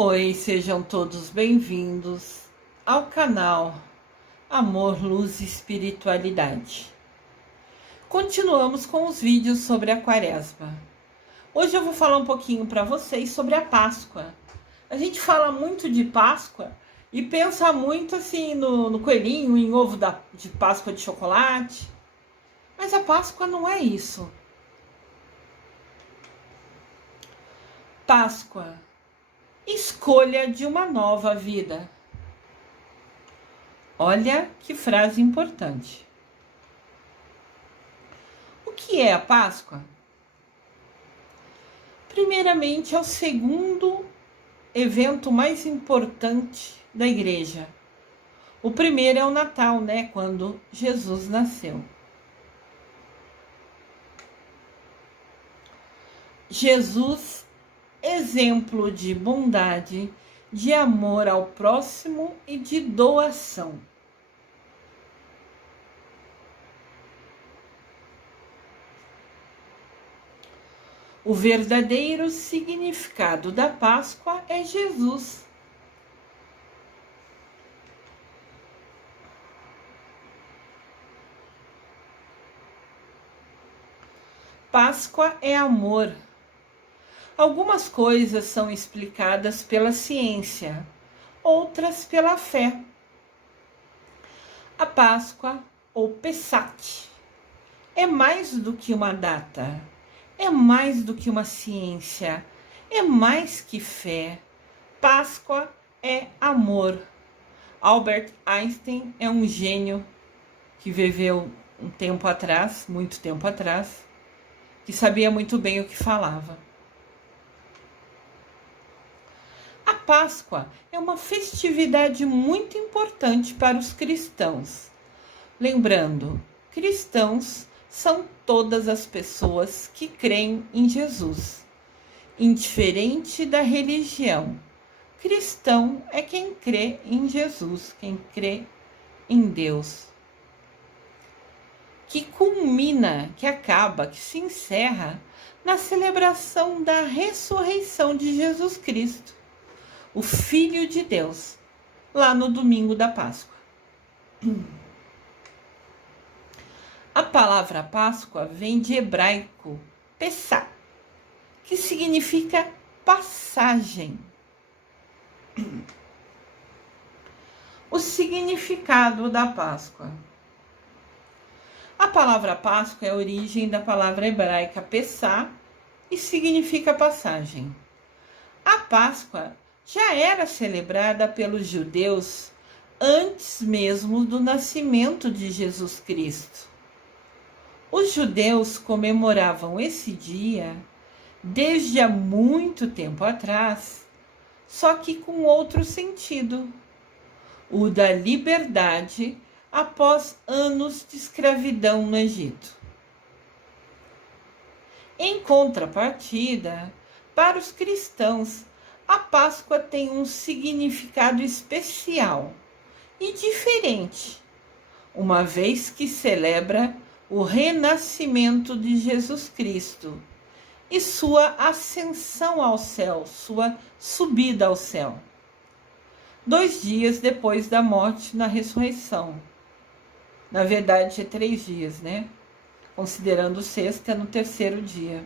Oi, sejam todos bem-vindos ao canal Amor, Luz e Espiritualidade. Continuamos com os vídeos sobre a Quaresma. Hoje eu vou falar um pouquinho para vocês sobre a Páscoa. A gente fala muito de Páscoa e pensa muito assim no coelhinho, em ovo de Páscoa de chocolate. Mas a Páscoa não é isso. Páscoa, escolha de uma nova vida. Olha que frase importante. O que é a Páscoa? Primeiramente, é o segundo evento mais importante da igreja. O primeiro é o Natal, né? Quando Jesus nasceu. Jesus, exemplo de bondade, de amor ao próximo e de doação. O verdadeiro significado da Páscoa é Jesus. Páscoa é amor. Algumas coisas são explicadas pela ciência, outras pela fé. A Páscoa, ou Pessach, é mais do que uma data, é mais do que uma ciência, é mais que fé. Páscoa é amor. Albert Einstein é um gênio que viveu um tempo atrás, muito tempo atrás, que sabia muito bem o que falava. A Páscoa é uma festividade muito importante para os cristãos. Lembrando, cristãos são todas as pessoas que creem em Jesus, indiferente da religião. Cristão é quem crê em Jesus, quem crê em Deus. Que culmina, que acaba, que se encerra na celebração da ressurreição de Jesus Cristo, o Filho de Deus, lá no domingo da Páscoa. A palavra Páscoa vem de hebraico, Pessah, que significa passagem. O significado da Páscoa. A palavra Páscoa é a origem da palavra hebraica Pessah e significa passagem. A Páscoa já era celebrada pelos judeus antes mesmo do nascimento de Jesus Cristo. Os judeus comemoravam esse dia desde há muito tempo atrás, só que com outro sentido, o da liberdade após anos de escravidão no Egito. Em contrapartida, para os cristãos, a Páscoa tem um significado especial e diferente, uma vez que celebra o renascimento de Jesus Cristo e sua ascensão ao céu, sua subida ao céu, 2 dias depois da morte na ressurreição. Na verdade, é 3 dias, né? Considerando sexta, no 3º dia.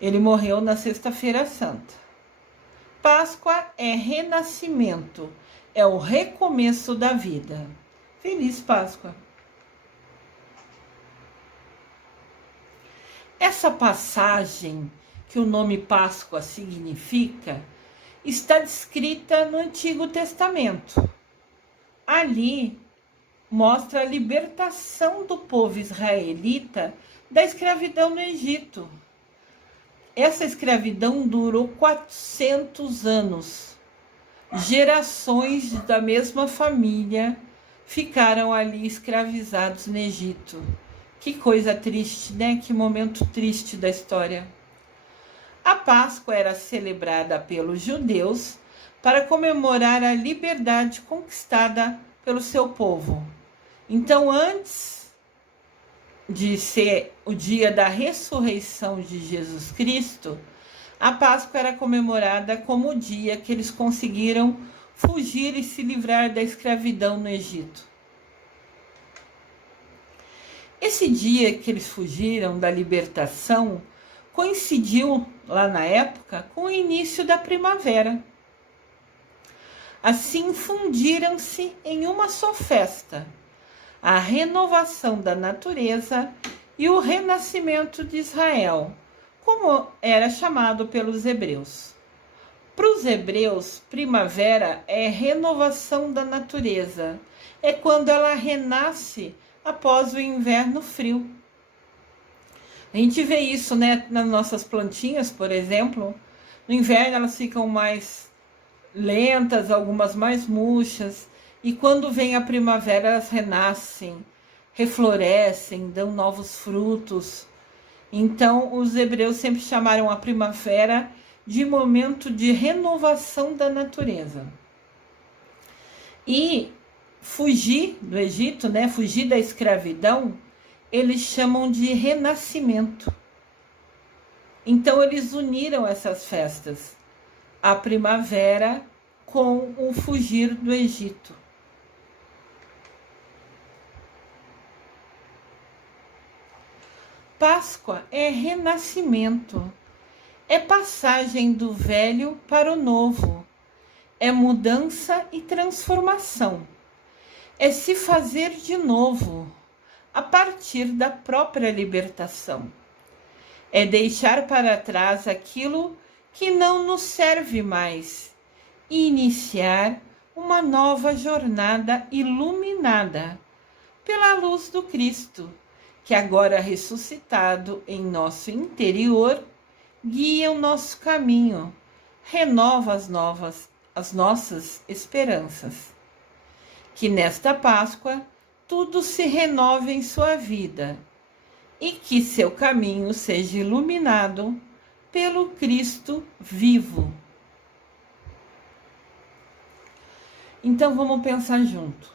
Ele morreu na Sexta-feira Santa. Páscoa é renascimento, é o recomeço da vida. Feliz Páscoa! Essa passagem, que o nome Páscoa significa, está descrita no Antigo Testamento. Ali mostra a libertação do povo israelita da escravidão no Egito. Essa escravidão durou 400 anos. Gerações da mesma família ficaram ali escravizados no Egito. Que coisa triste, né? Que momento triste da história. A Páscoa era celebrada pelos judeus para comemorar a liberdade conquistada pelo seu povo. Então, antes de ser o dia da ressurreição de Jesus Cristo, A Páscoa era comemorada como o dia que eles conseguiram fugir e se livrar da escravidão no Egito. Esse dia que eles fugiram da libertação coincidiu, lá na época, com o início da primavera. Assim fundiram-se em uma só festa, a renovação da natureza e o renascimento de Israel, como era chamado pelos hebreus. Para os hebreus, primavera é renovação da natureza, é quando ela renasce após o inverno frio. A gente vê isso, né, nas nossas plantinhas, por exemplo. No inverno elas ficam mais lentas, algumas mais murchas, e quando vem a primavera elas renascem, reflorescem, dão novos frutos. Então os hebreus sempre chamaram a primavera de momento de renovação da natureza. E fugir do Egito, né, fugir da escravidão, eles chamam de renascimento. Então eles uniram essas festas, a primavera com o fugir do Egito. Páscoa é renascimento, é passagem do velho para o novo, é mudança e transformação, é se fazer de novo, a partir da própria libertação. É deixar para trás aquilo que não nos serve mais e iniciar uma nova jornada iluminada pela luz do Cristo, que agora ressuscitado em nosso interior, guia o nosso caminho, renova as nossas esperanças. Que nesta Páscoa tudo se renove em sua vida e que seu caminho seja iluminado pelo Cristo vivo. Então vamos pensar junto.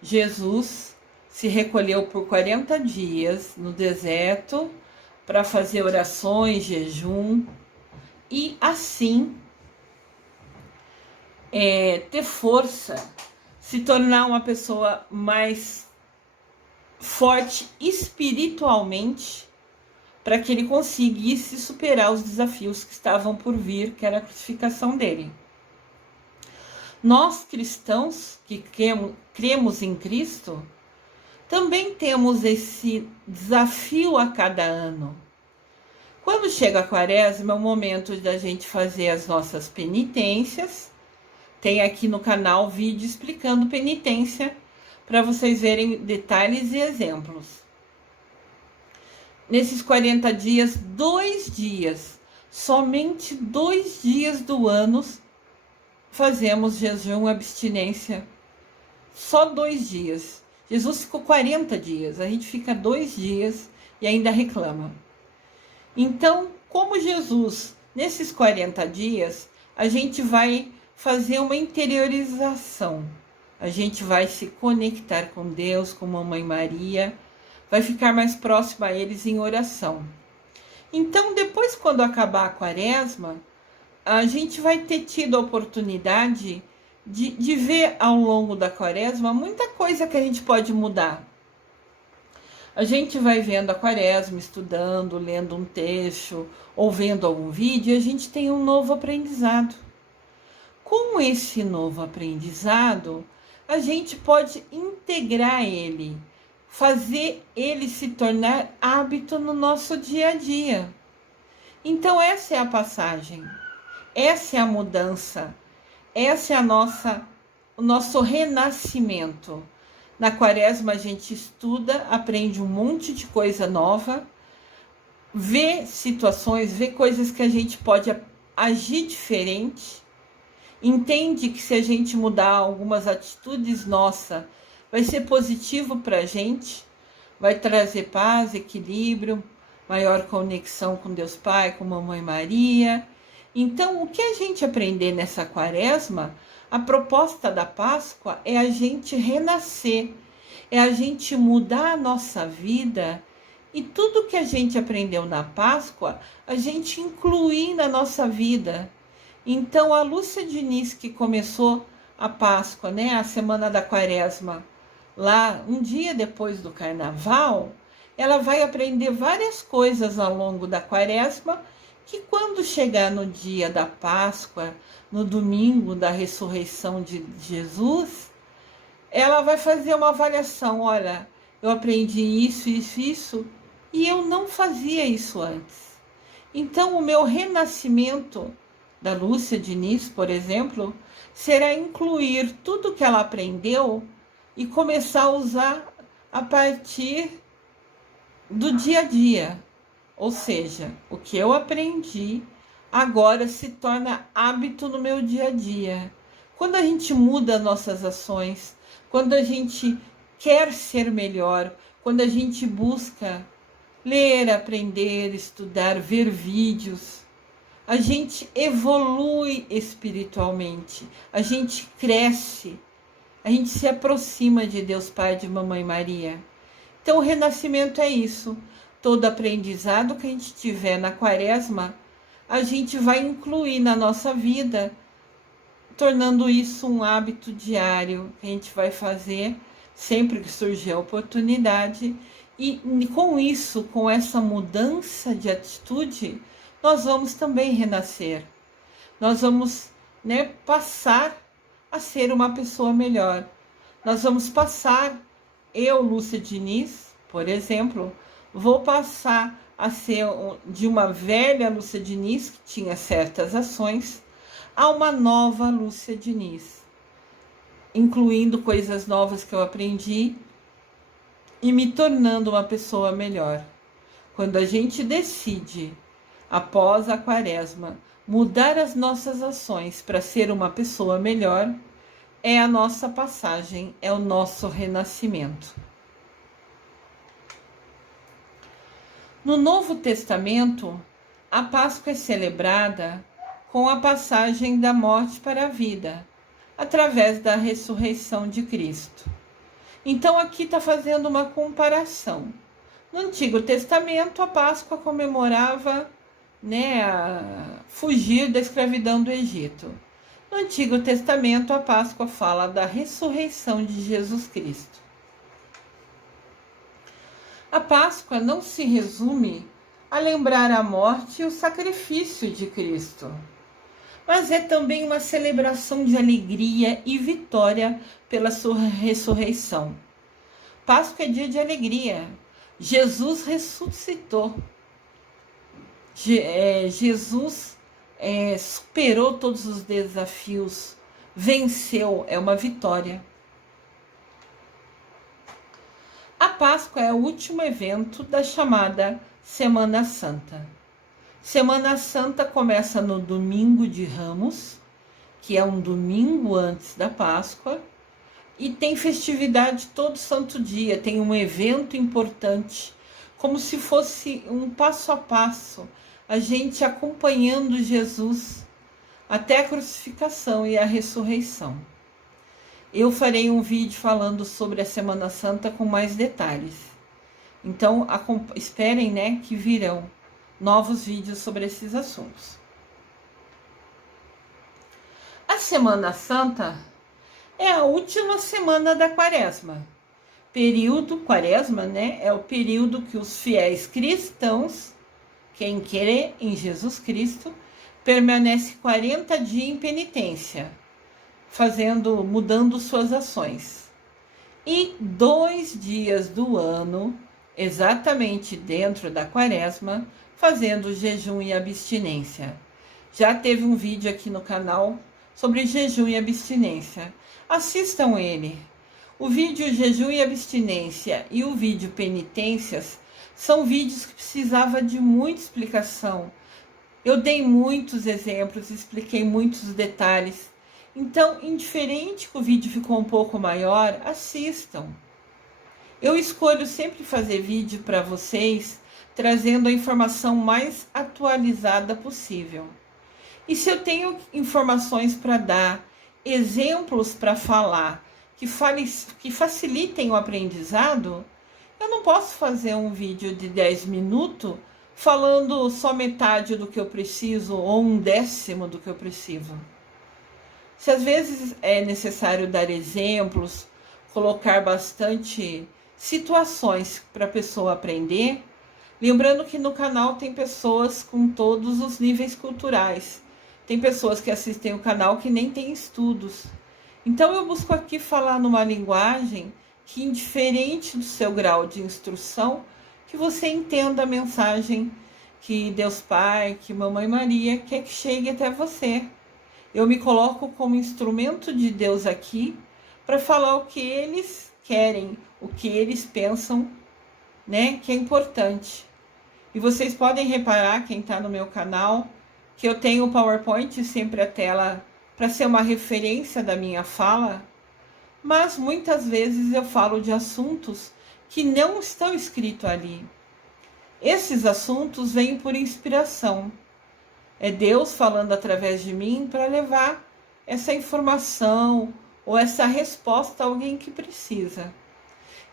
Jesus se recolheu por 40 dias no deserto para fazer orações, jejum e assim ter força, se tornar uma pessoa mais forte espiritualmente, para que ele conseguisse superar os desafios que estavam por vir, que era a crucificação dele. Nós cristãos que cremos em Cristo, também temos esse desafio a cada ano. Quando chega a Quaresma, é o momento da gente fazer as nossas penitências. Tem aqui no canal vídeo explicando penitência, para vocês verem detalhes e exemplos. Nesses 40 dias, 2 dias, somente 2 dias do ano, fazemos jejum, abstinência. Só 2 dias. Jesus ficou 40 dias, a gente fica 2 dias e ainda reclama. Então, como Jesus, nesses 40 dias, a gente vai fazer uma interiorização. A gente vai se conectar com Deus, com Mamãe Maria, vai ficar mais próximo a eles em oração. Então, depois, quando acabar a Quaresma, a gente vai ter tido a oportunidade de ver ao longo da Quaresma muita coisa que a gente pode mudar. A gente vai vendo a Quaresma, estudando, lendo um texto ou vendo algum vídeo, e a gente tem um novo aprendizado. Com esse novo aprendizado, a gente pode integrar ele, fazer ele se tornar hábito no nosso dia a dia. Então essa é a passagem, essa é a mudança, essa é o nosso renascimento. Na Quaresma a gente estuda, aprende um monte de coisa nova, vê situações, vê coisas que a gente pode agir diferente, entende que se a gente mudar algumas atitudes nossas, vai ser positivo para a gente, vai trazer paz, equilíbrio, maior conexão com Deus Pai, com Mamãe Maria. Então, o que a gente aprender nessa Quaresma, a proposta da Páscoa é a gente renascer, é a gente mudar a nossa vida E tudo que a gente aprendeu na Páscoa, a gente incluir na nossa vida. Então, a Lúcia Diniz, que começou a Páscoa, né, a semana da Quaresma, lá um dia depois do Carnaval, ela vai aprender várias coisas ao longo da Quaresma, que quando chegar no dia da Páscoa, no domingo da ressurreição de Jesus, ela vai fazer uma avaliação. Olha, eu aprendi isso, e eu não fazia isso antes. Então, o meu renascimento da Lúcia Diniz, por exemplo, será incluir tudo que ela aprendeu e começar a usar a partir do dia a dia. Ou seja, o que eu aprendi agora se torna hábito no meu dia a dia. Quando a gente muda nossas ações, quando a gente quer ser melhor, quando a gente busca ler, aprender, estudar, ver vídeos, a gente evolui espiritualmente, a gente cresce, a gente se aproxima de Deus Pai, de Mamãe Maria. Então o renascimento é isso. Todo aprendizado que a gente tiver na Quaresma, a gente vai incluir na nossa vida, tornando isso um hábito diário que a gente vai fazer sempre que surgir a oportunidade. E com isso, com essa mudança de atitude, nós vamos também renascer. Nós vamos, passar a ser uma pessoa melhor. Nós vamos passar, eu, Lúcia Diniz, por exemplo, vou passar a ser de uma velha Lúcia Diniz, que tinha certas ações, a uma nova Lúcia Diniz, incluindo coisas novas que eu aprendi e me tornando uma pessoa melhor. Quando a gente decide, após a Quaresma, mudar as nossas ações para ser uma pessoa melhor, é a nossa passagem, é o nosso renascimento. No Novo Testamento, a Páscoa é celebrada com a passagem da morte para a vida, através da ressurreição de Cristo. Então, aqui está fazendo uma comparação. No Antigo Testamento, a Páscoa comemorava, a fugir da escravidão do Egito. No Antigo Testamento, a Páscoa fala da ressurreição de Jesus Cristo. A Páscoa não se resume a lembrar a morte e o sacrifício de Cristo, mas é também uma celebração de alegria e vitória pela sua ressurreição. Páscoa é dia de alegria. Jesus ressuscitou. Jesus superou todos os desafios, venceu, é uma vitória. A Páscoa é o último evento da chamada Semana Santa. Semana Santa começa no Domingo de Ramos, que é um domingo antes da Páscoa, e tem festividade todo santo dia, tem um evento importante, como se fosse um passo a passo, a gente acompanhando Jesus até a crucificação e a ressurreição. Eu farei um vídeo falando sobre a Semana Santa com mais detalhes. Então, esperem, que virão novos vídeos sobre esses assuntos. A Semana Santa é a última semana da Quaresma. Quaresma, é o período que os fiéis cristãos, quem crê em Jesus Cristo, permanece 40 dias em penitência, mudando suas ações. E 2 dias do ano, exatamente dentro da Quaresma, fazendo jejum e abstinência. Já teve um vídeo aqui no canal sobre jejum e abstinência. Assistam ele. O vídeo jejum e abstinência e o vídeo penitências são vídeos que precisava de muita explicação. Eu dei muitos exemplos, expliquei muitos detalhes. Então, indiferente que o vídeo ficou um pouco maior, assistam. Eu escolho sempre fazer vídeo para vocês, trazendo a informação mais atualizada possível. E se eu tenho informações para dar, exemplos para falar, que facilitem o aprendizado, Eu não posso fazer um vídeo de 10 minutos falando só metade do que eu preciso ou 1/10 do que eu preciso. Se às vezes é necessário dar exemplos, colocar bastante situações para a pessoa aprender, lembrando que no canal tem pessoas com todos os níveis culturais. Tem pessoas que assistem o canal que nem têm estudos. Então eu busco aqui falar numa linguagem que, indiferente do seu grau de instrução, que você entenda a mensagem que Deus Pai, que Mamãe Maria quer que chegue até você. Eu me coloco como instrumento de Deus aqui para falar o que eles querem, o que eles pensam, né, que é importante. E vocês podem reparar, quem está no meu canal, que eu tenho o PowerPoint sempre a tela para ser uma referência da minha fala, mas muitas vezes eu falo de assuntos que não estão escritos ali. Esses assuntos vêm por inspiração. É Deus falando através de mim para levar essa informação ou essa resposta a alguém que precisa.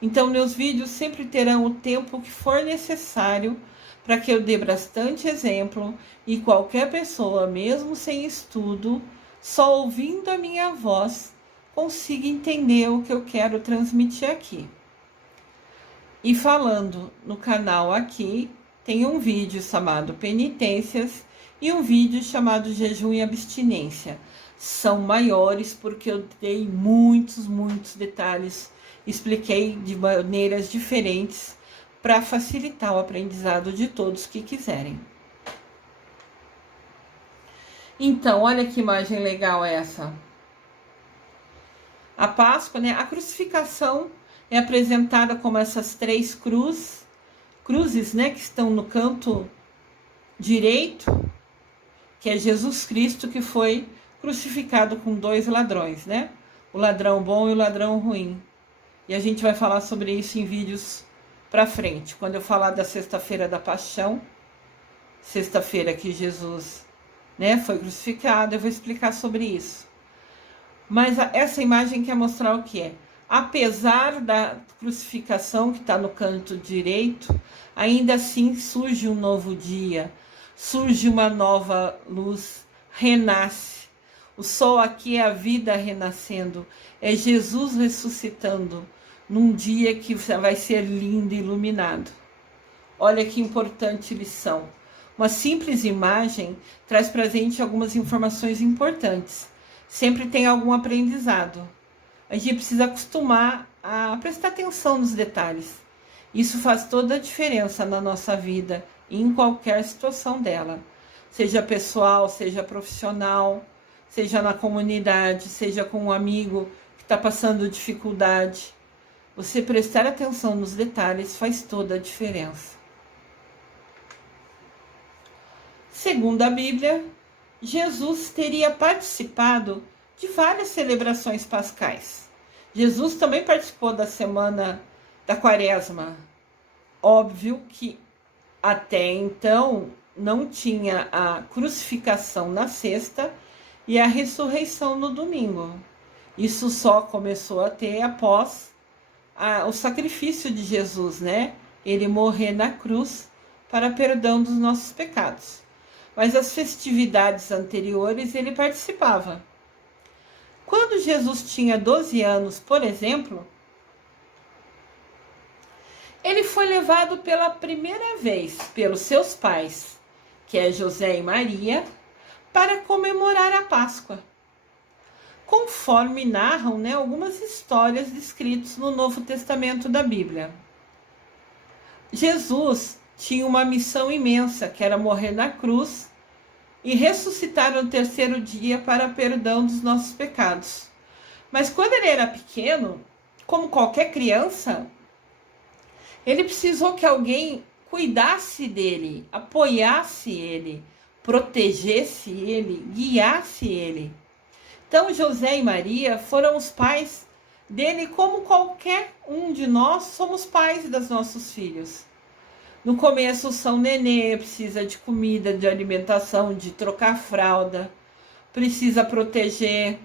Então, meus vídeos sempre terão o tempo que for necessário para que eu dê bastante exemplo e qualquer pessoa, mesmo sem estudo, só ouvindo a minha voz, consiga entender o que eu quero transmitir aqui. E falando no canal aqui, tem um vídeo chamado Penitências e um vídeo chamado Jejum e Abstinência. São maiores porque eu dei muitos detalhes, expliquei de maneiras diferentes para facilitar o aprendizado de todos que quiserem. Então, olha que imagem legal essa. A Páscoa, né? A crucificação é apresentada como essas 3 cruzes, né, que estão no canto direito, que é Jesus Cristo que foi crucificado com 2 ladrões, né? O ladrão bom e o ladrão ruim. E a gente vai falar sobre isso em vídeos para frente. Quando eu falar da Sexta-feira da Paixão, sexta-feira que Jesus, né, foi crucificado, eu vou explicar sobre isso. Mas essa imagem quer mostrar o que é. Apesar da crucificação que está no canto direito, ainda assim surge um novo dia, surge uma nova luz, renasce. O sol aqui é a vida renascendo, é Jesus ressuscitando num dia que vai ser lindo e iluminado. Olha que importante lição. Uma simples imagem traz para a gente algumas informações importantes. Sempre tem algum aprendizado. A gente precisa acostumar a prestar atenção nos detalhes. Isso faz toda a diferença na nossa vida e em qualquer situação dela. Seja pessoal, seja profissional, seja na comunidade, seja com um amigo que está passando dificuldade. Você prestar atenção nos detalhes faz toda a diferença. Segundo a Bíblia, Jesus teria participado de várias celebrações pascais. Jesus também participou da semana da Quaresma. Óbvio que até então não tinha a crucificação na sexta e a ressurreição no domingo. Isso só começou a ter após o sacrifício de Jesus, né? Ele morrer na cruz para perdão dos nossos pecados. Mas as festividades anteriores ele participava. Quando Jesus tinha 12 anos, por exemplo, ele foi levado pela primeira vez pelos seus pais, que é José e Maria, para comemorar a Páscoa. Conforme narram, né, algumas histórias descritas no Novo Testamento da Bíblia. Jesus tinha uma missão imensa, que era morrer na cruz e ressuscitar no terceiro dia para perdão dos nossos pecados. Mas quando ele era pequeno, como qualquer criança, ele precisou que alguém cuidasse dele, apoiasse ele, protegesse ele, guiasse ele. Então José e Maria foram os pais dele, como qualquer um de nós somos pais dos nossos filhos. No começo são nenê, precisa de comida, de alimentação, de trocar fralda, precisa proteger.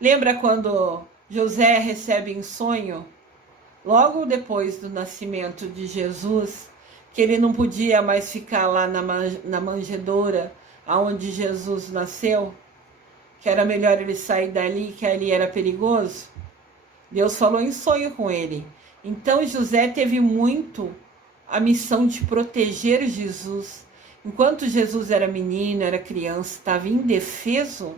Lembra quando José recebe em sonho logo depois do nascimento de Jesus, que ele não podia mais ficar lá na manjedoura aonde Jesus nasceu, que era melhor ele sair dali, que ali era perigoso. Deus falou em sonho com ele. Então José teve muito a missão de proteger Jesus. Enquanto Jesus era menino, era criança, estava indefeso,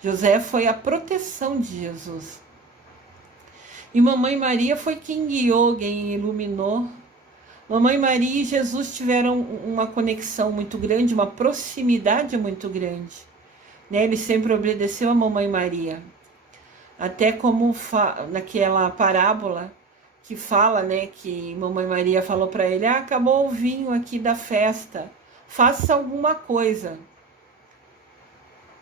José foi a proteção de Jesus. E Mamãe Maria foi quem guiou, quem iluminou. Mamãe Maria e Jesus tiveram uma conexão muito grande, uma proximidade muito grande. Ele sempre obedeceu a Mamãe Maria. Até como naquela parábola que fala, que Mamãe Maria falou para ele: acabou o vinho aqui da festa, faça alguma coisa.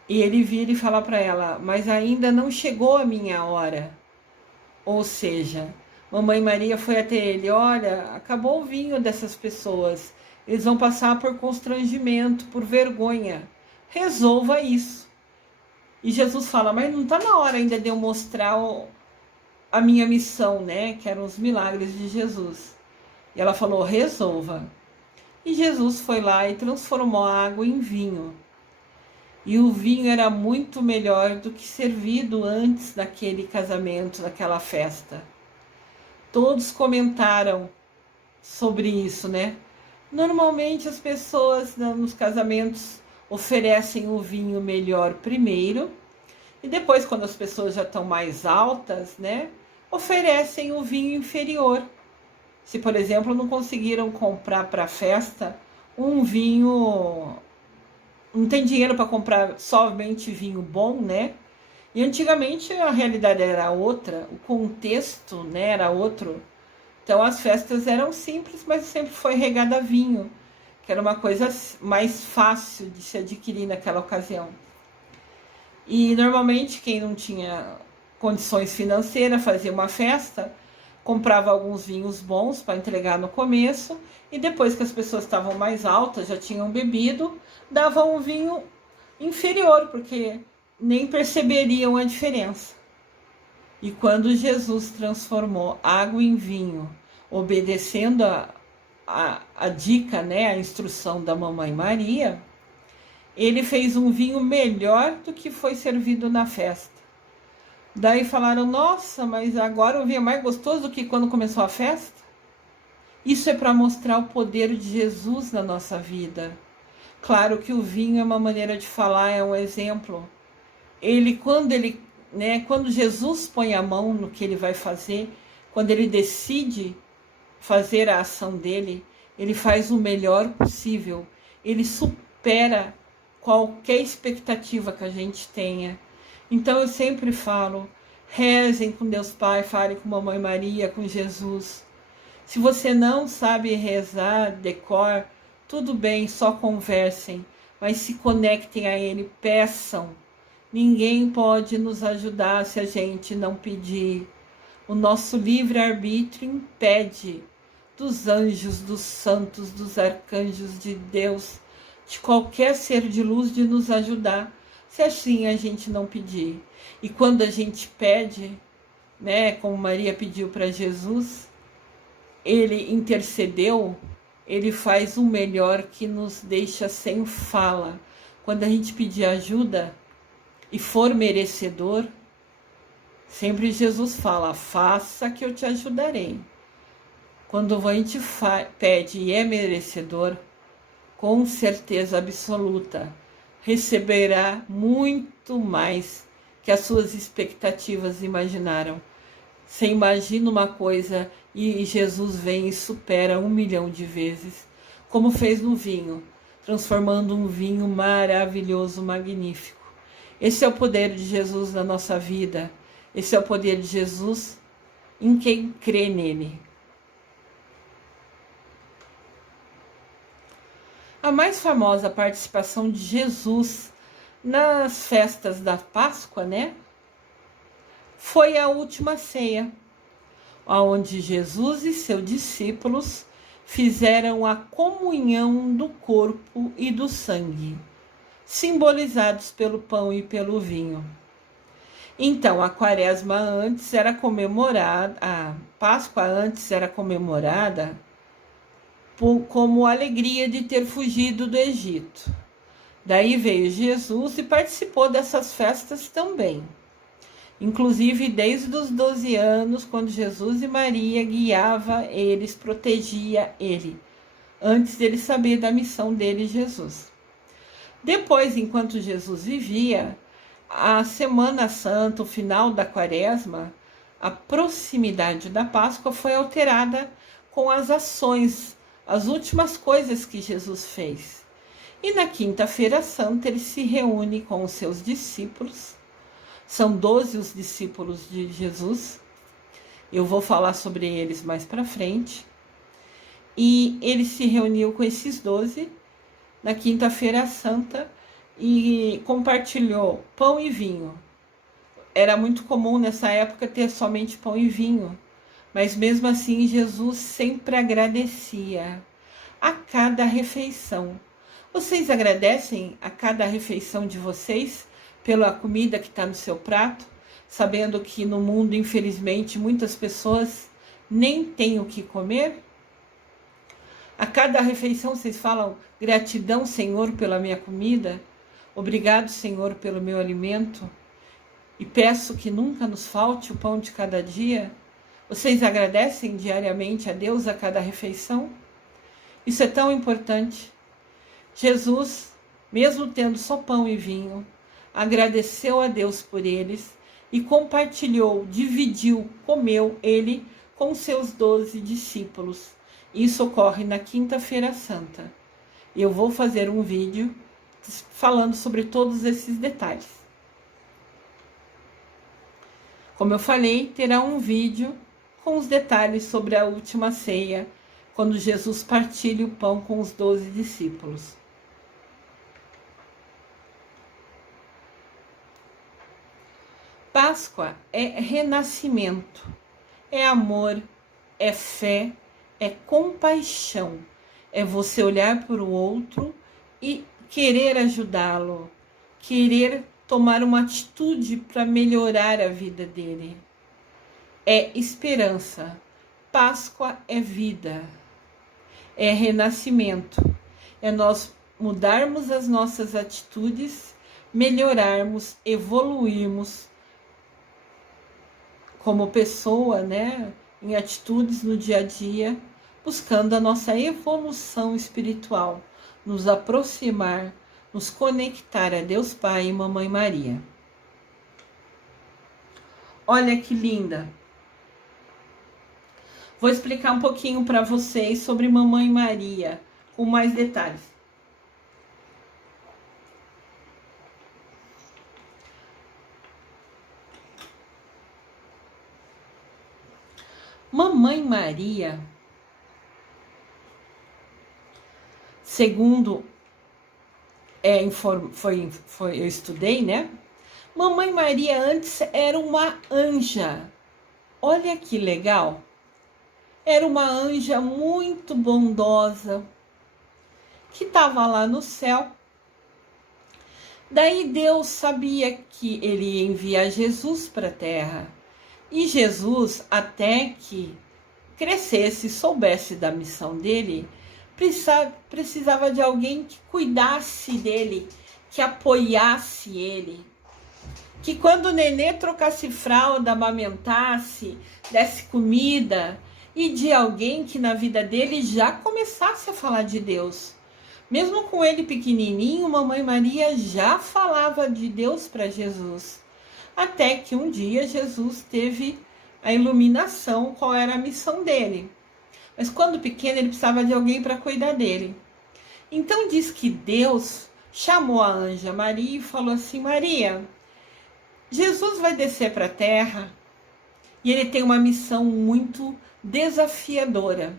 E ele vira e fala para ela: mas ainda não chegou a minha hora. Ou seja, Mamãe Maria foi até ele: olha, acabou o vinho dessas pessoas, eles vão passar por constrangimento, por vergonha, resolva isso. E Jesus fala: mas não está na hora ainda de eu mostrar a minha missão, que eram os milagres de Jesus. E ela falou: resolva. E Jesus foi lá e transformou a água em vinho. E o vinho era muito melhor do que servido antes daquele casamento, daquela festa. Todos comentaram sobre isso, Normalmente as pessoas nos casamentos oferecem o vinho melhor primeiro, e depois, quando as pessoas já estão mais altas, oferecem o vinho inferior. Se, por exemplo, não conseguiram comprar para a festa um vinho, não tem dinheiro para comprar somente vinho bom, E antigamente a realidade era outra, o contexto, era outro. Então as festas eram simples, mas sempre foi regada a vinho, que era uma coisa mais fácil de se adquirir naquela ocasião. E normalmente quem não tinha condições financeiras fazia uma festa, comprava alguns vinhos bons para entregar no começo, e depois que as pessoas estavam mais altas, já tinham bebido, davam um vinho inferior, porque nem perceberiam a diferença. E quando Jesus transformou água em vinho, obedecendo a dica, a instrução da Mamãe Maria, ele fez um vinho melhor do que foi servido na festa. Daí falaram: nossa, mas agora o vinho é mais gostoso do que quando começou a festa? Isso é para mostrar o poder de Jesus na nossa vida. Claro que o vinho é uma maneira de falar, é um exemplo. Quando Jesus põe a mão no que ele vai fazer, quando ele decide fazer a ação dele, ele faz o melhor possível. Ele supera qualquer expectativa que a gente tenha. Então eu sempre falo: rezem com Deus Pai, falem com Mamãe Maria, com Jesus. Se você não sabe rezar de cor, tudo bem, só conversem, mas se conectem a Ele, peçam. Ninguém pode nos ajudar se a gente não pedir. O nosso livre-arbítrio impede dos anjos, dos santos, dos arcanjos, de Deus, de qualquer ser de luz, de nos ajudar, se assim a gente não pedir. E quando a gente pede, como Maria pediu para Jesus, ele intercedeu, ele faz o melhor que nos deixa sem fala. Quando a gente pedir ajuda e for merecedor, sempre Jesus fala: faça que eu te ajudarei. Quando a gente pede e é merecedor, com certeza absoluta, receberá muito mais que as suas expectativas imaginaram. Você imagina uma coisa e Jesus vem e supera 1 milhão de vezes, como fez no vinho, transformando um vinho maravilhoso, magnífico. Esse é o poder de Jesus na nossa vida. Esse é o poder de Jesus em quem crê nele. A mais famosa participação de Jesus nas festas da Páscoa, foi a última ceia, onde Jesus e seus discípulos fizeram a comunhão do corpo e do sangue, simbolizados pelo pão e pelo vinho. Então, a quaresma antes era comemorada, a Páscoa antes era comemorada como a alegria de ter fugido do Egito. Daí veio Jesus e participou dessas festas também. Inclusive desde os 12 anos, quando Jesus e Maria guiava eles, protegia ele, antes dele saber da missão dele, Jesus. Depois, enquanto Jesus vivia, a Semana Santa, o final da Quaresma, a proximidade da Páscoa foi alterada com as ações, as últimas coisas que Jesus fez. E na Quinta-feira Santa ele se reúne com os seus discípulos. São 12 os discípulos de Jesus. Eu vou falar sobre eles mais para frente. E ele se reuniu com esses 12 na Quinta-feira Santa e compartilhou pão e vinho. Era muito comum nessa época ter somente pão e vinho, mas mesmo assim Jesus sempre agradecia a cada refeição. Vocês agradecem a cada refeição de vocês pela comida que está no seu prato, sabendo que no mundo, infelizmente, muitas pessoas nem têm o que comer? A cada refeição vocês falam: gratidão, Senhor, pela minha comida. Obrigado, Senhor, pelo meu alimento. E peço que nunca nos falte o pão de cada dia. Vocês agradecem diariamente a Deus a cada refeição? Isso é tão importante. Jesus, mesmo tendo só pão e vinho, agradeceu a Deus por eles e compartilhou, dividiu, comeu ele com seus 12 discípulos. Isso ocorre na Quinta-feira Santa. Eu vou fazer um vídeo falando sobre todos esses detalhes. Como eu falei, terá um vídeo com os detalhes sobre a última ceia, quando Jesus partilha o pão com os 12 discípulos. Páscoa é renascimento, é amor, é fé, é compaixão, é você olhar para o outro e querer ajudá-lo, querer tomar uma atitude para melhorar a vida dele. É esperança. Páscoa é vida, é renascimento, é nós mudarmos as nossas atitudes, melhorarmos, evoluirmos como pessoa, né, em atitudes no dia a dia, buscando a nossa evolução espiritual, nos aproximar, nos conectar a Deus Pai e Mamãe Maria. Olha que linda! Vou explicar um pouquinho para vocês sobre Mamãe Maria, com mais detalhes. Mamãe Maria, segundo eu estudei, né? Mamãe Maria antes era uma anja. Olha que legal! Era uma anja muito bondosa, que estava lá no céu. Daí Deus sabia que ele ia enviar Jesus para a terra. E Jesus, até que crescesse, soubesse da missão dele, precisava de alguém que cuidasse dele, que apoiasse ele. Que quando o nenê trocasse fralda, amamentasse, desse comida, e de alguém que na vida dele já começasse a falar de Deus. Mesmo com ele pequenininho, Mamãe Maria já falava de Deus para Jesus. Até que um dia Jesus teve a iluminação, qual era a missão dele. Mas quando pequeno ele precisava de alguém para cuidar dele. Então diz que Deus chamou a anja Maria e falou assim: Maria, Jesus vai descer para a terra e ele tem uma missão muito desafiadora.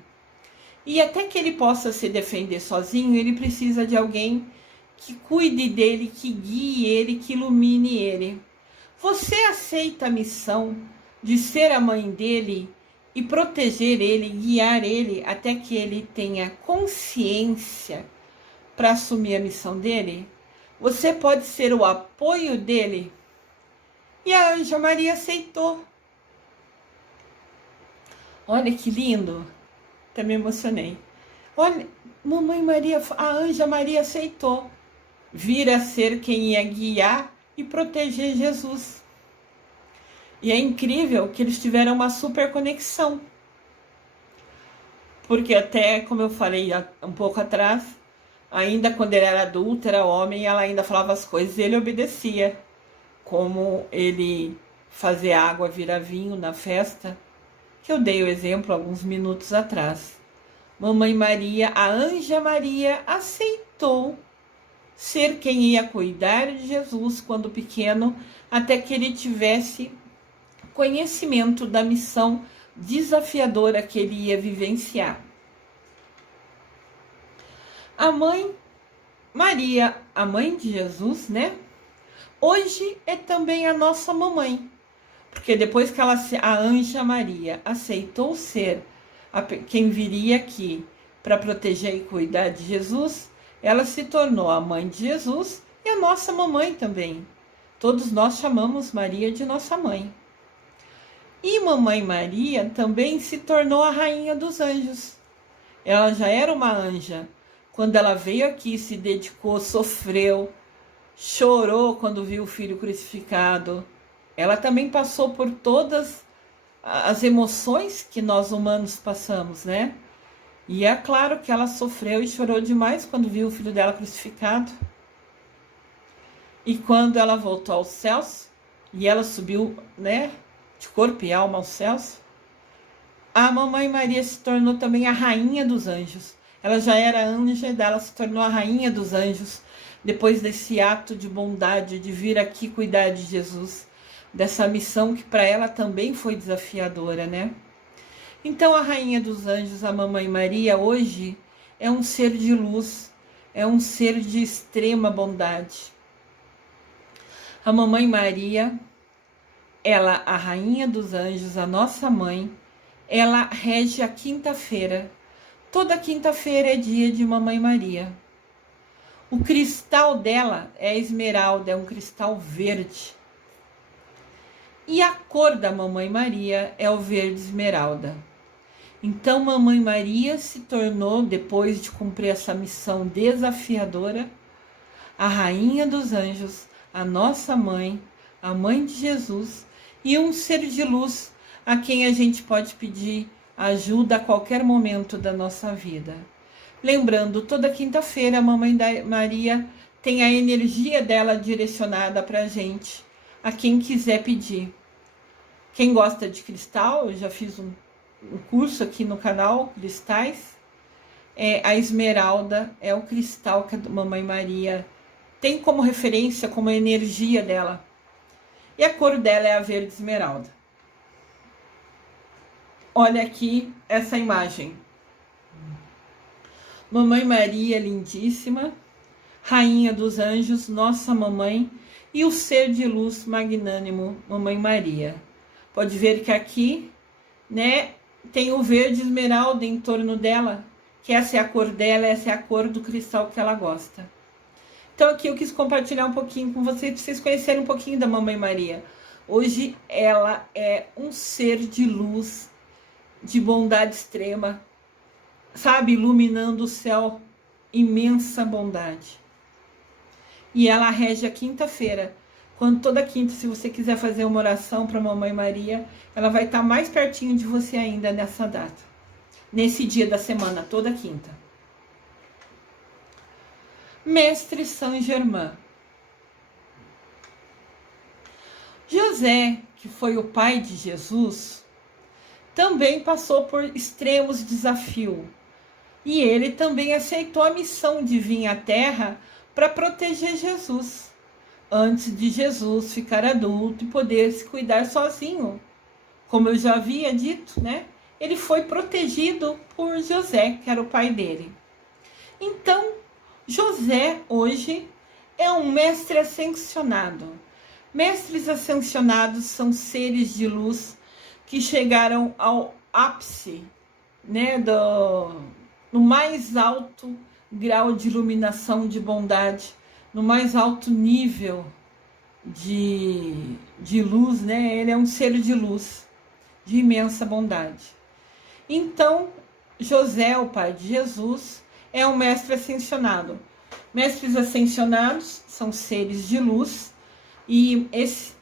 E até que ele possa se defender sozinho, ele precisa de alguém que cuide dele, que guie ele, que ilumine ele. Você aceita a missão de ser a mãe dele e proteger ele, guiar ele até que ele tenha consciência para assumir a missão dele? Você pode ser o apoio dele E a Anja Maria aceitou. Olha que lindo. Até me emocionei. Olha, Mamãe Maria, a Anja Maria aceitou vir a ser quem ia guiar e proteger Jesus. E é incrível que eles tiveram uma super conexão. Porque até, como eu falei um pouco atrás, ainda quando ele era adulto, era homem, ela ainda falava as coisas e ele obedecia. Como ele fazer água virar vinho na festa, que eu dei o exemplo alguns minutos atrás. Mamãe Maria, a Anja Maria, aceitou ser quem ia cuidar de Jesus quando pequeno, até que ele tivesse conhecimento da missão desafiadora que ele ia vivenciar. A mãe Maria, a mãe de Jesus, né? Hoje é também a nossa mamãe, porque depois que a Anja Maria aceitou ser quem viria aqui para proteger e cuidar de Jesus, ela se tornou a mãe de Jesus e a nossa mamãe também. Todos nós chamamos Maria de nossa mãe. E Mamãe Maria também se tornou a rainha dos anjos. Ela já era uma anja. Quando ela veio aqui, se dedicou, sofreu, chorou quando viu o filho crucificado. Ela também passou por todas as emoções que nós humanos passamos, né? E é claro que ela sofreu e chorou demais quando viu o filho dela crucificado. E quando ela voltou aos céus, e ela subiu, né, de corpo e alma aos céus, a Mamãe Maria se tornou também a rainha dos anjos. Ela já era anja e ela se tornou a rainha dos anjos, depois desse ato de bondade, de vir aqui cuidar de Jesus, dessa missão que para ela também foi desafiadora, né? Então a rainha dos anjos, a Mamãe Maria, hoje é um ser de luz, é um ser de extrema bondade. A Mamãe Maria, ela, a rainha dos anjos, a nossa mãe, ela rege a quinta-feira. Toda quinta-feira é dia de Mamãe Maria. O cristal dela é a esmeralda, é um cristal verde. E a cor da Mamãe Maria é o verde esmeralda. Então, Mamãe Maria se tornou, depois de cumprir essa missão desafiadora, a rainha dos anjos, a nossa mãe, a mãe de Jesus, e um ser de luz a quem a gente pode pedir ajuda a qualquer momento da nossa vida. Lembrando, toda quinta-feira a Mamãe Maria tem a energia dela direcionada para a gente, a quem quiser pedir. Quem gosta de cristal, eu já fiz um curso aqui no canal, cristais, a esmeralda é o cristal que a Mamãe Maria tem como referência, como a energia dela. E a cor dela é a verde esmeralda. Olha aqui essa imagem. Mamãe Maria lindíssima, rainha dos anjos, nossa mamãe, e o ser de luz magnânimo, Mamãe Maria. Pode ver que aqui, né, tem o verde esmeralda em torno dela, que essa é a cor dela, essa é a cor do cristal que ela gosta. Então aqui eu quis compartilhar um pouquinho com vocês, para vocês conhecerem um pouquinho da Mamãe Maria. Hoje ela é um ser de luz, de bondade extrema, sabe, iluminando o céu, imensa bondade. E ela rege a quinta-feira. Quando toda quinta, se você quiser fazer uma oração para a Mamãe Maria, ela vai estar mais pertinho de você ainda nessa data, nesse dia da semana, toda quinta. Mestre Saint Germain. José, que foi o pai de Jesus, também passou por extremos desafios. E ele também aceitou a missão de vir à Terra para proteger Jesus, antes de Jesus ficar adulto e poder se cuidar sozinho. Como eu já havia dito, né? Ele foi protegido por José, que era o pai dele. Então, José hoje é um mestre ascensionado. Mestres ascensionados são seres de luz que chegaram ao ápice, né, no mais alto grau de iluminação, de bondade, no mais alto nível de luz, né? Ele é um ser de luz, de imensa bondade. Então, José, o pai de Jesus, é um mestre ascensionado. Mestres ascensionados são seres de luz e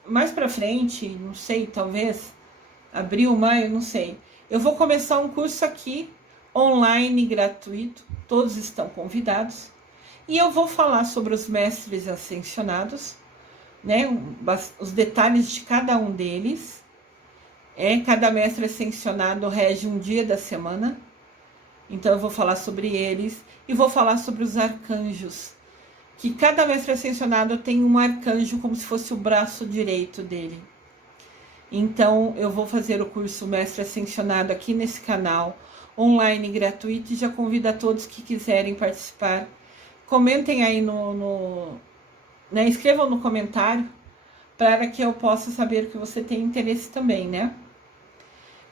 mais para frente, não sei, talvez abril, maio, não sei. Eu vou começar um curso aqui online gratuito, todos estão convidados. E eu vou falar sobre os mestres ascensionados, né? Os detalhes de cada um deles. Cada mestre ascensionado rege um dia da semana. Então eu vou falar sobre eles e vou falar sobre os arcanjos. Que cada mestre ascensionado tem um arcanjo como se fosse o braço direito dele. Então eu vou fazer o curso Mestre Ascensionado aqui nesse canal, online gratuito, e já convido a todos que quiserem participar. Comentem aí né, escrevam no comentário para que eu possa saber que você tem interesse também, né?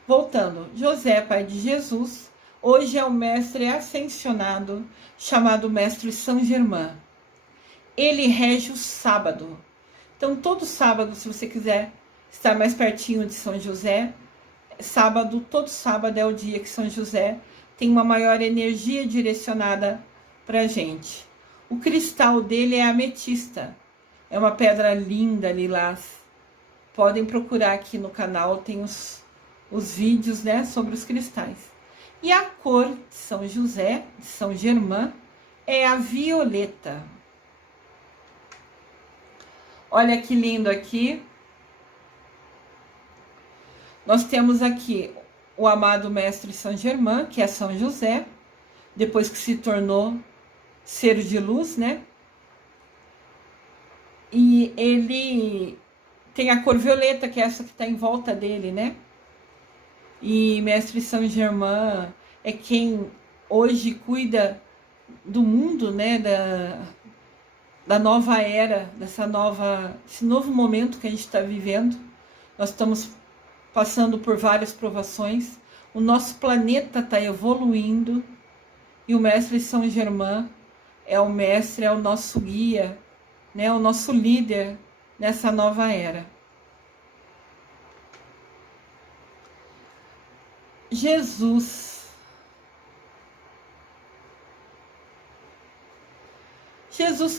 Voltando, José, pai de Jesus, hoje é um mestre ascensionado chamado Mestre Saint Germain. Ele rege o sábado. Então, todo sábado, se você quiser estar mais pertinho de São José, todo sábado é o dia que São José tem uma maior energia direcionada para a gente. O cristal dele é ametista, é uma pedra linda, lilás. Podem procurar aqui no canal, tem os vídeos, né, sobre os cristais. E a cor de São José, de São Germain, é a violeta. Olha que lindo aqui. Nós temos aqui o amado mestre Saint Germain, que é São José, depois que se tornou ser de luz, né? E ele tem a cor violeta, que é essa que está em volta dele, né? E mestre Saint Germain é quem hoje cuida do mundo, né? Da nova era, esse novo momento que a gente está vivendo. Nós estamos passando por várias provações. O nosso planeta está evoluindo e o mestre Saint Germain é o mestre, é o nosso guia, né? O nosso líder nessa nova era. Jesus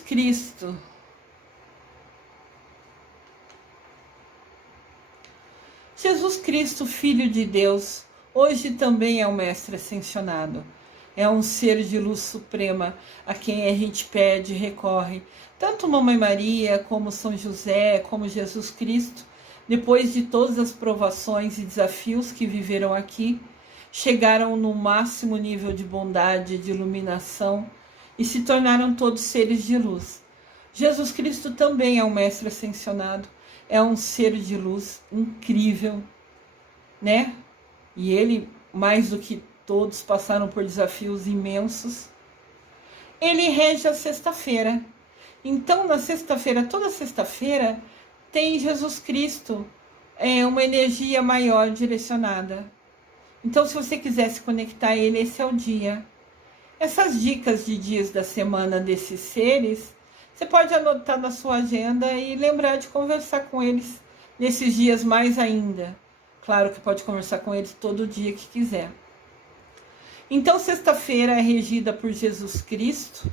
Cristo. Jesus Cristo, Filho de Deus, hoje também é um mestre ascensionado. É um ser de luz suprema a quem a gente pede e recorre. Tanto Mamãe Maria, como São José, como Jesus Cristo, depois de todas as provações e desafios que viveram aqui, chegaram no máximo nível de bondade, de iluminação e se tornaram todos seres de luz. Jesus Cristo também é um mestre ascensionado, é um ser de luz incrível, né? E ele, mais do que todos, passaram por desafios imensos. Ele rege a sexta-feira. Então, na sexta-feira, toda sexta-feira, tem Jesus Cristo, uma energia maior direcionada. Então, se você quiser se conectar a ele, esse é o dia. Essas dicas de dias da semana desses seres, você pode anotar na sua agenda e lembrar de conversar com eles nesses dias mais ainda. Claro que pode conversar com eles todo dia que quiser. Então, sexta-feira é regida por Jesus Cristo.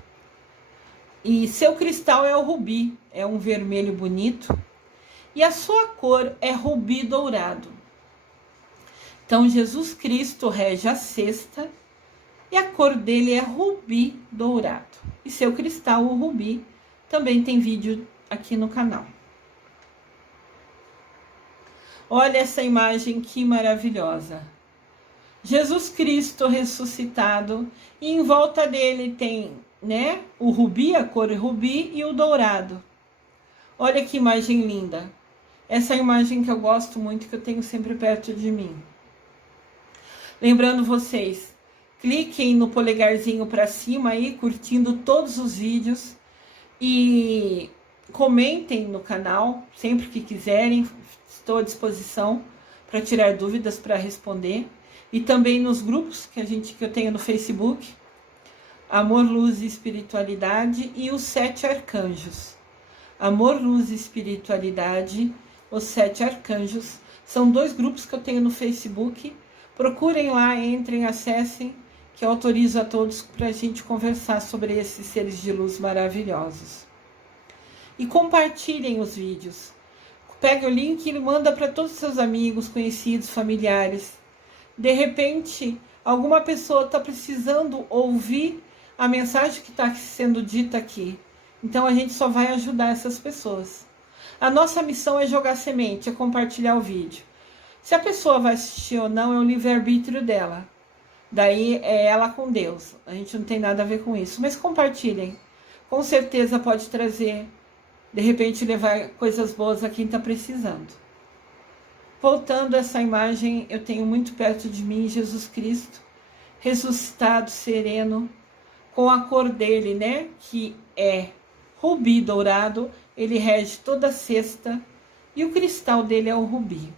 E seu cristal é o rubi, é um vermelho bonito. E a sua cor é rubi dourado. Então, Jesus Cristo rege a sexta e a cor dele é rubi dourado. E seu cristal, o rubi, também tem vídeo aqui no canal. Olha essa imagem que maravilhosa. Jesus Cristo ressuscitado e em volta dele tem, né, o rubi, a cor rubi e o dourado. Olha que imagem linda. Essa é a imagem que eu gosto muito, que eu tenho sempre perto de mim. Lembrando vocês, cliquem no polegarzinho para cima aí, curtindo todos os vídeos e comentem no canal sempre que quiserem. Estou à disposição para tirar dúvidas, para responder. E também nos grupos que eu tenho no Facebook, Amor, Luz e Espiritualidade e os 7 Arcanjos. Amor, Luz e Espiritualidade, os 7 Arcanjos. São 2 grupos que eu tenho no Facebook. Procurem lá, entrem, acessem, que eu autorizo a todos para a gente conversar sobre esses seres de luz maravilhosos. E compartilhem os vídeos. Pegue o link e manda para todos os seus amigos, conhecidos, familiares. De repente, alguma pessoa está precisando ouvir a mensagem que está sendo dita aqui. Então a gente só vai ajudar essas pessoas. A nossa missão é jogar semente, é compartilhar o vídeo. Se a pessoa vai assistir ou não, é o livre-arbítrio dela. Daí é ela com Deus. A gente não tem nada a ver com isso. Mas compartilhem. Com certeza pode trazer, de repente levar coisas boas a quem está precisando. Voltando a essa imagem, eu tenho muito perto de mim Jesus Cristo, ressuscitado, sereno, com a cor dele, né, que é rubi dourado. Ele rege toda a cesta e o cristal dele é o rubi.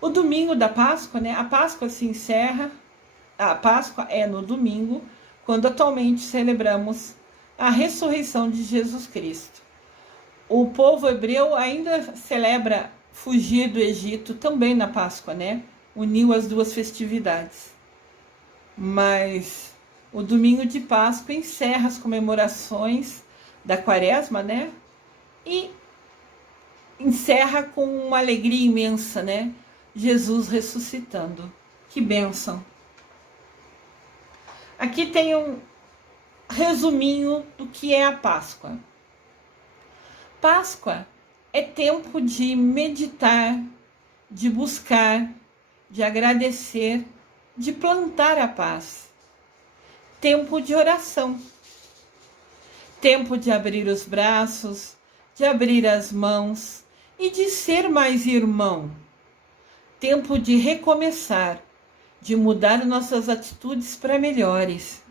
O domingo da Páscoa, né, a Páscoa se encerra, a Páscoa é no domingo, quando atualmente celebramos a ressurreição de Jesus Cristo. O povo hebreu ainda celebra fugir do Egito também na Páscoa, né? Uniu as 2 festividades. Mas o domingo de Páscoa encerra as comemorações da Quaresma, né? E encerra com uma alegria imensa, né? Jesus ressuscitando. Que bênção! Aqui tem um resuminho do que é a Páscoa. Páscoa é tempo de meditar, de buscar, de agradecer, de plantar a paz. Tempo de oração. Tempo de abrir os braços, de abrir as mãos e de ser mais irmão. Tempo de recomeçar, de mudar nossas atitudes para melhores.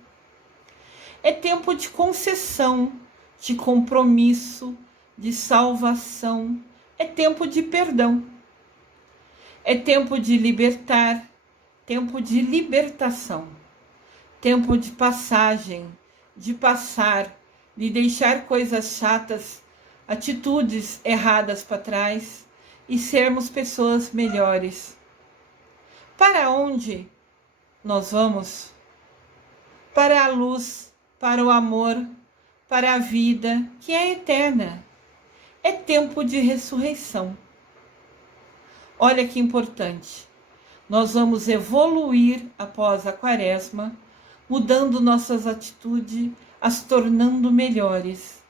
É tempo de concessão, de compromisso, de salvação. É tempo de perdão. É tempo de libertar, tempo de libertação. Tempo de passagem, de passar, de deixar coisas chatas, atitudes erradas para trás e sermos pessoas melhores. Para onde nós vamos? Para a luz, para o amor, para a vida que é eterna. É tempo de ressurreição. Olha que importante. Nós vamos evoluir após a Quaresma, mudando nossas atitudes, as tornando melhores.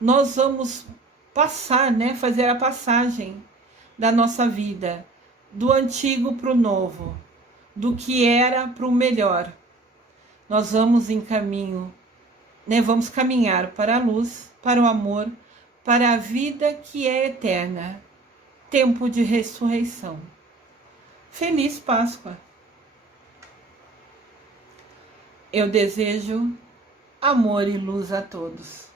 Nós vamos passar, né, fazer a passagem da nossa vida, do antigo para o novo, do que era para o melhor. Nós vamos em caminho, né, vamos caminhar para a luz, para o amor, para a vida que é eterna. Tempo de ressurreição. Feliz Páscoa! Eu desejo amor e luz a todos.